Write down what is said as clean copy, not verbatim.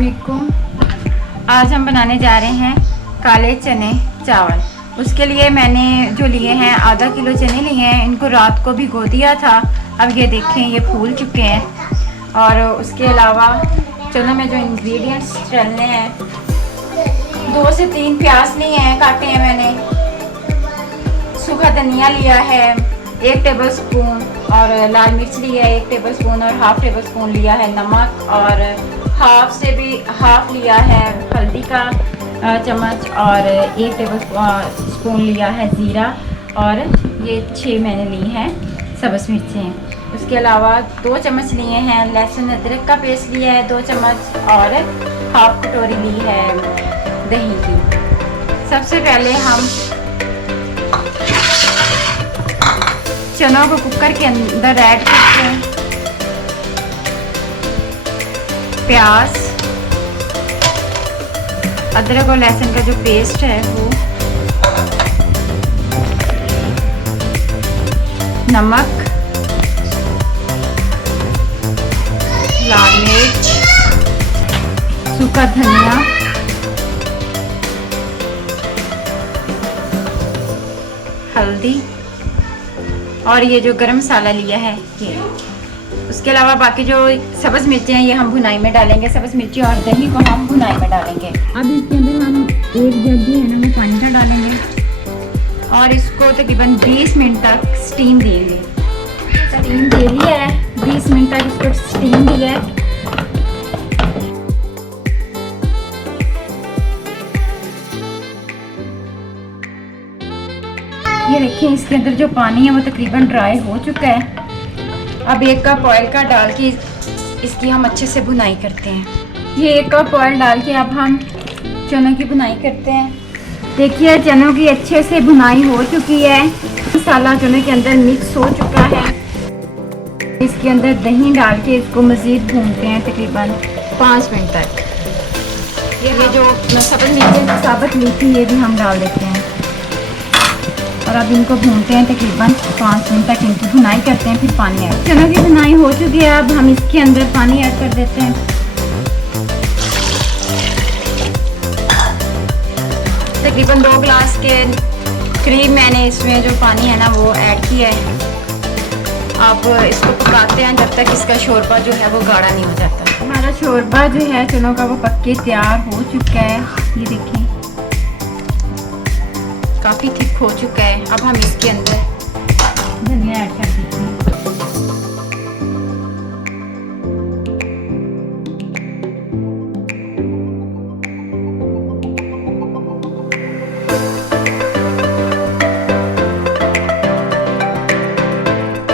अस्सलामुअलैकुम। आज हम बनाने जा रहे हैं काले चने चावल। उसके लिए मैंने जो लिए हैं आधा किलो चने लिए हैं। इनको रात को भिगो दिया था। अब ये देखें ये फूल चुके हैं। और उसके अलावा चनों में जो इंग्रेडिएंट्स डालने हैं, 2 से 3 प्याज लिए हैं, काटे हैं मैंने। सूखा धनिया लिया है 1 टेबलस्पून, और लाल मिर्च लिया है 1 टेबलस्पून, और हाफ टेबल स्पून लिया है नमक, और हाफ से भी हाफ लिया है हल्दी का चम्मच, और 1 टेबल स्पून लिया है ज़ीरा, और ये 6 मैंने ली हैं सब्ज़ मिर्चें। उसके अलावा 2 चम्मच लिए हैं लहसुन अदरक का पेस्ट लिया है 2 चम्मच, और हाफ कटोरी ली है दही की। सबसे पहले हम चनों को कुकर के अंदर ऐड करते हैं। प्याज, अदरक और लहसुन का जो पेस्ट है वो, नमक, लाल मिर्च, सूखा धनिया, हल्दी, और ये जो गरम मसाला लिया है ये। उसके अलावा बाकी जो सब्ज़ मिर्ची हैं ये हम भुनाई में डालेंगे। सब्ज़ मिर्ची और दही को हम भुनाई में डालेंगे। अब इसके अंदर हम 1 जग जो है ना वो पानी का डालेंगे, और इसको तकरीबन 20 मिनट तक स्टीम देंगे। स्टीम दे लिया है, 20 मिनट तक इसको स्टीम दिया है। ये देखिए इसके अंदर जो पानी है वो तकरीबन ड्राई हो चुका है। अब 1 कप ऑयल का डाल के इसकी हम अच्छे से भुनाई करते हैं। ये 1 कप ऑयल डाल के अब हम चनों की भुनाई करते हैं। देखिए चनों की अच्छे से भुनाई हो चुकी है। मसाला चनों के अंदर मिक्स हो चुका है। इसके अंदर दही डाल के इसको मज़ीद भूनते हैं तकरीबन 5 मिनट तक। ये जो सब्ज़ मिर्चें साबुत ली थी ये भी हम डाल देते हैं, और अब इनको भूनते हैं तकरीबन 5 मिनट तक। इनकी भुनाई करते हैं, फिर पानी ऐड। चनों की भुनाई हो चुकी है। अब हम इसके अंदर पानी ऐड कर देते हैं। तकरीबन 2 गिलास के करीब मैंने इसमें जो पानी है ना वो ऐड किया है। अब इसको पकाते हैं जब तक इसका शोरबा जो है वो गाढ़ा नहीं हो जाता। हमारा शोरबा जो है चनों का वो पक के तैयार हो चुका है। ये देखिए काफ़ी थिक हो चुका है। अब हम इसके अंदर धनिया ऐड कर